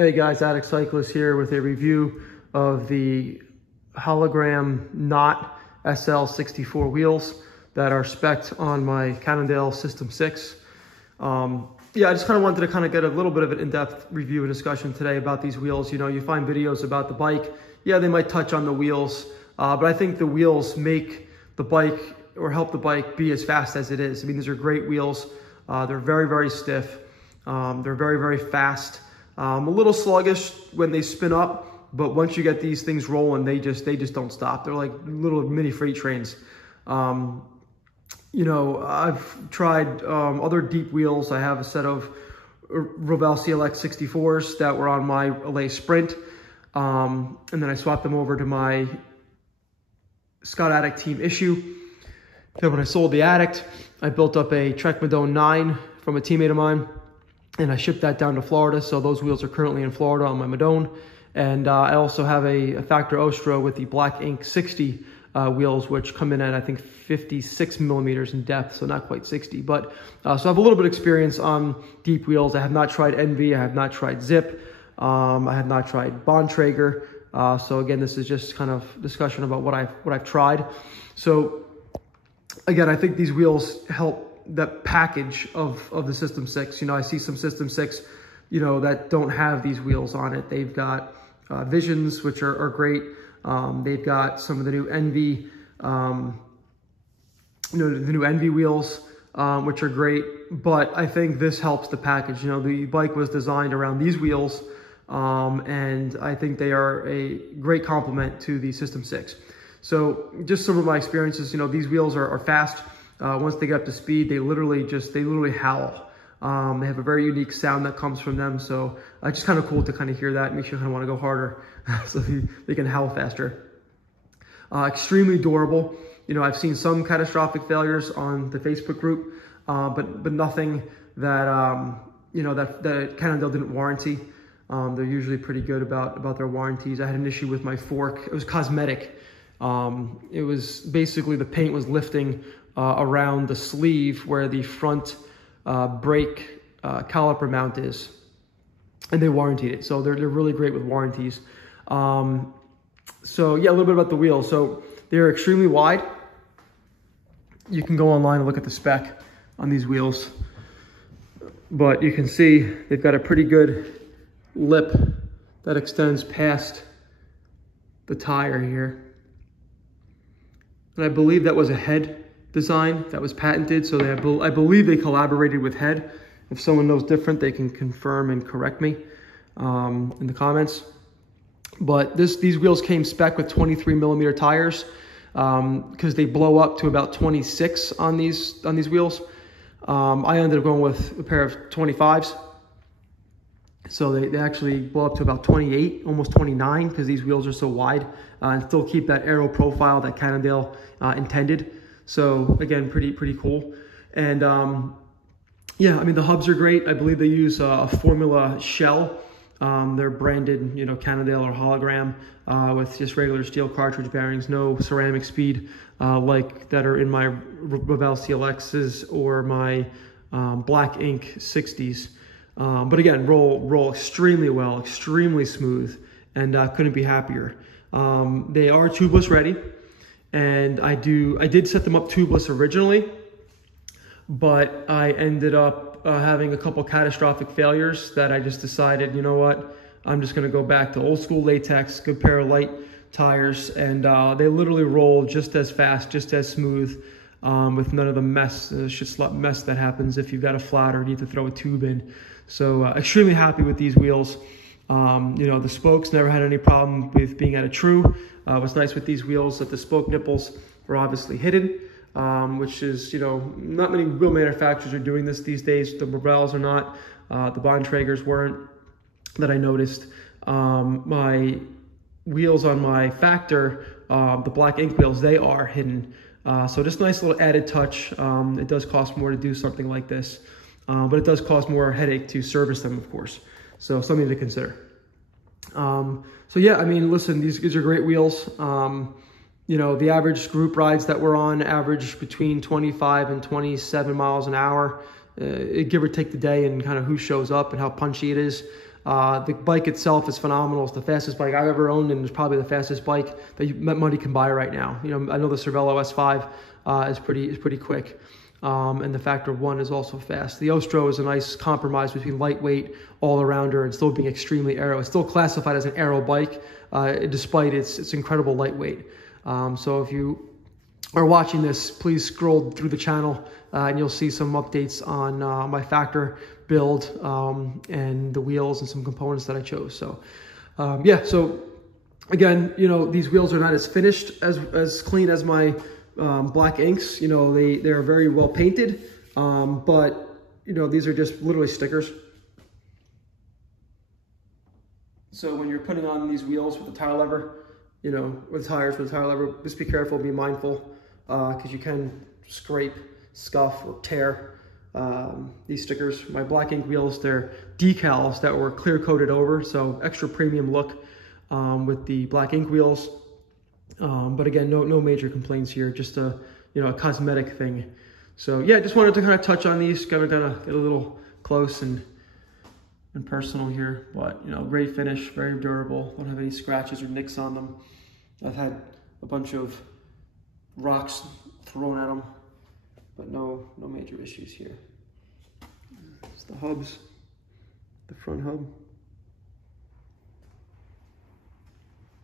Hey guys, Addict Cyclist here with a review of the Hallowgram KNOT SL 64 wheels that are spec'd on my Cannondale System 6. Yeah, I just kind of wanted to get a little bit of an in-depth review and discussion today about these wheels. You know, you find videos about the bike. Yeah, they might touch on the wheels, but I think the wheels make the bike or help the bike be as fast as it is. I mean, these are great wheels. They're very, very stiff. They're very, very fast. A little sluggish when they spin up, but once you get these things rolling, they just don't stop. They're like little mini freight trains. You know, I've tried other deep wheels. I have a set of Revell CLX 64s that were on my LA Sprint, and then I swapped them over to my Scott Addict Team Issue. Then when I sold the Addict, I built up a Trek Madone 9 from a teammate of mine, and I shipped that down to Florida. So those wheels are currently in Florida on my Madone. And I also have a Factor Ostro with the Black Ink 60 wheels, which come in at, I think, 56 millimeters in depth, so not quite 60. But so I have a little bit of experience on deep wheels. I have not tried Envy. I have not tried Zip. I have not tried Bontrager. So again, this is just kind of discussion about what I've tried. So again, I think these wheels help that package of the System 6. You know, I see some System 6, you know, that don't have these wheels on it. They've got Visions, which are great. They've got some of the new Envy, you know, the new Envy wheels, which are great. But I think this helps the package. You know, the bike was designed around these wheels, and I think they are a great complement to the System 6. So just some of my experiences, you know, these wheels are fast. Once they get up to speed, they literally howl. They have a very unique sound that comes from them. So it's just kind of cool to kind of hear that. It makes you kind of want to go harder so they can howl faster. Extremely durable. You know, I've seen some catastrophic failures on the Facebook group, but nothing that, you know, that Cannondale didn't warranty. They're usually pretty good about their warranties. I had an issue with my fork. It was cosmetic. It was basically the paint was lifting around the sleeve where the front brake caliper mount is, and they warranted it. So they're really great with warranties. So yeah, a little bit about the wheels. So they're extremely wide. You can go online and look at the spec on these wheels, but you can see they've got a pretty good lip that extends past the tire here. And I believe that was a Head design that was patented. So I believe they collaborated with Head. If someone knows different, they can confirm and correct me in the comments. But these wheels came spec with 23 millimeter tires because they blow up to about 26 on these wheels. I ended up going with a pair of 25s. So they actually blow up to about 28, almost 29, because these wheels are so wide and still keep that aero profile that Cannondale intended. So again, pretty cool. And yeah, I mean, the hubs are great. I believe they use a Formula shell. They're branded, you know, Cannondale or Hallowgram with just regular steel cartridge bearings, no ceramic speed like that are in my Revell CLXs or my Black Ink 60s. But again, roll extremely well, extremely smooth, and couldn't be happier. They are tubeless ready, and I did set them up tubeless originally, but I ended up having a couple catastrophic failures that I just decided, you know what, I'm just going to go back to old school latex, good pair of light tires, and they literally roll just as fast, just as smooth, with none of the mess that happens if you've got a flat or need to throw a tube in. So extremely happy with these wheels. You know, the spokes never had any problem with being at a true. What's nice with these wheels that the spoke nipples are obviously hidden, which is, you know, not many wheel manufacturers are doing this these days. The Revells are not. The Bontragers weren't, that I noticed. My wheels on my Factor, the Black Ink wheels, they are hidden. So just nice little added touch. It does cost more to do something like this, but it does cost more headache to service them, of course. So something to consider. So yeah, I mean, listen, these are great wheels. You know, the average group rides that we're on average between 25 and 27 miles an hour. give or take the day and kind of who shows up and how punchy it is. The bike itself is phenomenal. It's the fastest bike I've ever owned, and it's probably the fastest bike that money can buy right now. You know, I know the Cervelo S5 is pretty quick. And the Factor 1 is also fast. The Ostro is a nice compromise between lightweight, all-arounder, and still being extremely aero. It's still classified as an aero bike, despite its incredible lightweight. So if you are watching this, please scroll through the channel, and you'll see some updates on my Factor build and the wheels and some components that I chose. So yeah, so again, you know, these wheels are not as finished, as clean as my black inks. You know, they're very well painted, but you know, these are just literally stickers. So when you're putting on these wheels with the tire lever, you know, with tires with the tire lever, just be careful, be mindful, because you can scrape, scuff, or tear these stickers. My black ink wheels, they're decals that were clear coated over, so extra premium look with the black ink wheels. But again, no major complaints here, just a cosmetic thing. So yeah, just wanted to kind of touch on these, kind of get a little close and personal here. But you know, great finish, very durable. Don't have any scratches or nicks on them. I've had a bunch of rocks thrown at them, but no major issues here. It's the hubs, the front hub.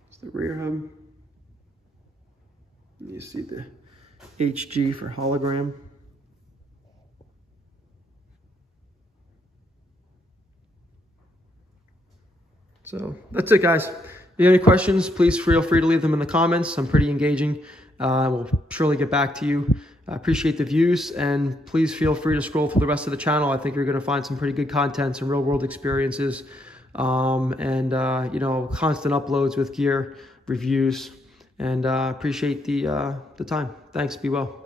It's the rear hub. You see the HG for hologram. So that's it, guys. If you have any questions, please feel free to leave them in the comments. I'm pretty engaging. We'll surely get back to you. I appreciate the views, and please feel free to scroll through the rest of the channel. I think you're going to find some pretty good content, some real world experiences, and you know, constant uploads with gear, reviews. And appreciate the time. Thanks. Be well.